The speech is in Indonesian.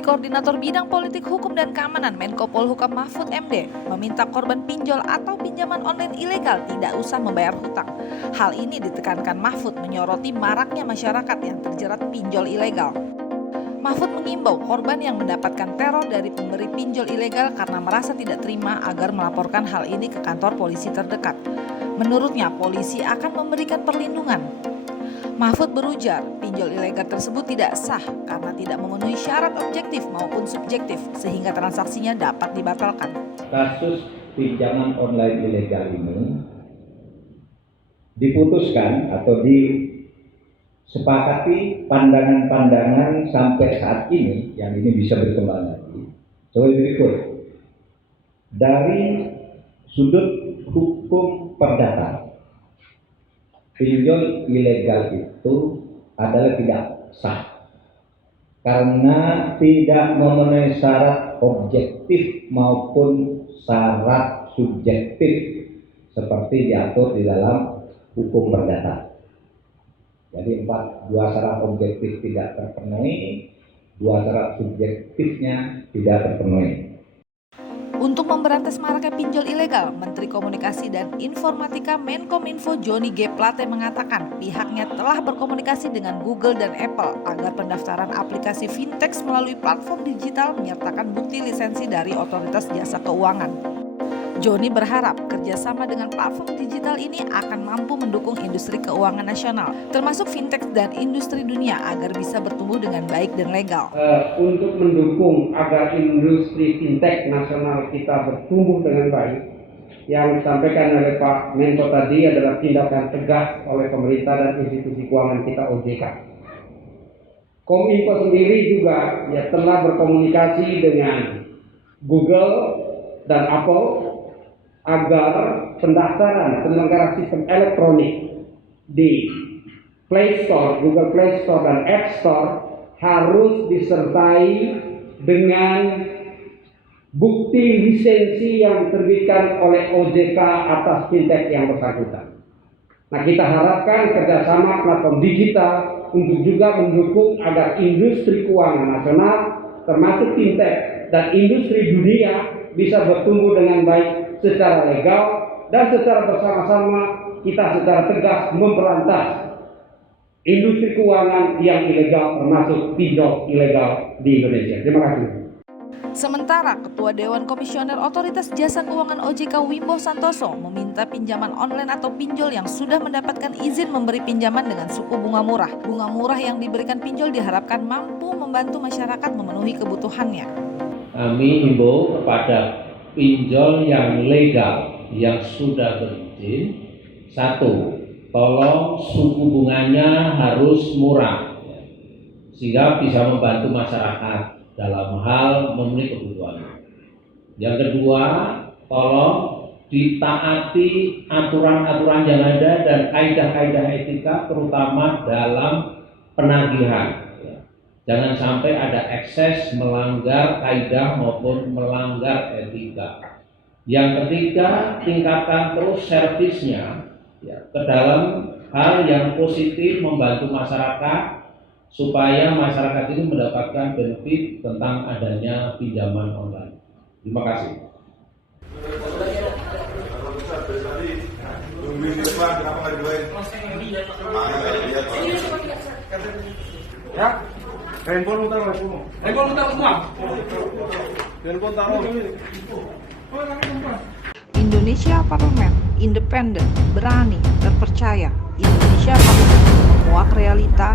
Menteri Koordinator Bidang Politik Hukum dan Keamanan Menko Polhukam Mahfud MD meminta korban pinjol atau pinjaman online ilegal tidak usah membayar hutang. Hal ini ditekankan Mahfud menyoroti maraknya masyarakat yang terjerat pinjol ilegal. Mahfud mengimbau korban yang mendapatkan teror dari pemberi pinjol ilegal karena merasa tidak terima agar melaporkan hal ini ke kantor polisi terdekat. Menurutnya, polisi akan memberikan perlindungan. Mahfud berujar, pinjol ilegal tersebut tidak sah karena tidak memenuhi syarat objektif maupun subjektif sehingga transaksinya dapat dibatalkan. Kasus pinjaman online ilegal ini diputuskan atau disepakati pandangan-pandangan sampai saat ini, yang ini bisa berkembang lagi. Sebagai berikut, dari sudut hukum perdata, pinjol ilegal itu adalah tidak sah karena tidak memenuhi syarat objektif maupun syarat subjektif seperti diatur di dalam hukum perdata. Jadi dua syarat objektif tidak terpenuhi, dua syarat subjektifnya tidak terpenuhi. Untuk memberantas maraknya pinjol ilegal, Menteri Komunikasi dan Informatika Menkominfo Johnny G. Plate mengatakan pihaknya telah berkomunikasi dengan Google dan Apple agar pendaftaran aplikasi fintech melalui platform digital menyertakan bukti lisensi dari Otoritas Jasa Keuangan. Johnny berharap kerjasama dengan platform digital ini akan mampu mendukung industri keuangan nasional, termasuk fintech dan industri dunia agar bisa bertumbuh dengan baik dan legal. Untuk mendukung agar industri fintech nasional kita bertumbuh dengan baik, yang disampaikan oleh Pak Menko tadi adalah tindakan tegas oleh pemerintah dan institusi keuangan kita OJK. Kominfo sendiri juga telah berkomunikasi dengan Google dan Apple agar pendaftaran penyelenggara sistem elektronik di Play Store, Google Play Store dan App Store harus disertai dengan bukti lisensi yang diterbitkan oleh OJK atas fintech yang bersangkutan. Nah, kita harapkan kerjasama platform digital untuk juga mendukung agar industri keuangan nasional termasuk fintech dan industri dunia bisa bertumbuh dengan baik secara legal dan secara bersama-sama kita secara tegas memberantas industri keuangan yang ilegal termasuk pinjol ilegal di Indonesia. Terima kasih. Sementara Ketua Dewan Komisioner Otoritas Jasa Keuangan OJK Wimbo Santoso meminta pinjaman online atau pinjol yang sudah mendapatkan izin memberi pinjaman dengan suku bunga murah. Bunga murah yang diberikan pinjol diharapkan mampu membantu masyarakat memenuhi kebutuhannya. Kami himbau kepada pinjol yang legal yang sudah berizin, satu, tolong suku bunganya harus murah sehingga bisa membantu masyarakat dalam hal memenuhi kebutuhan. Yang kedua, tolong ditaati aturan-aturan yang ada dan kaidah-kaidah etika terutama dalam penagihan. Jangan sampai ada ekses melanggar kaidah maupun melanggar etika. Yang ketiga, tingkatkan terus servisnya ke dalam hal yang positif membantu masyarakat supaya masyarakat itu mendapatkan benefit tentang adanya pinjaman online. Terima kasih. Ya. Handphone taruh semua. Handphone taruh semua. Handphone taruh. Indonesia Parlemen, independen, berani, terpercaya. Indonesia Parlemen, memuat realita,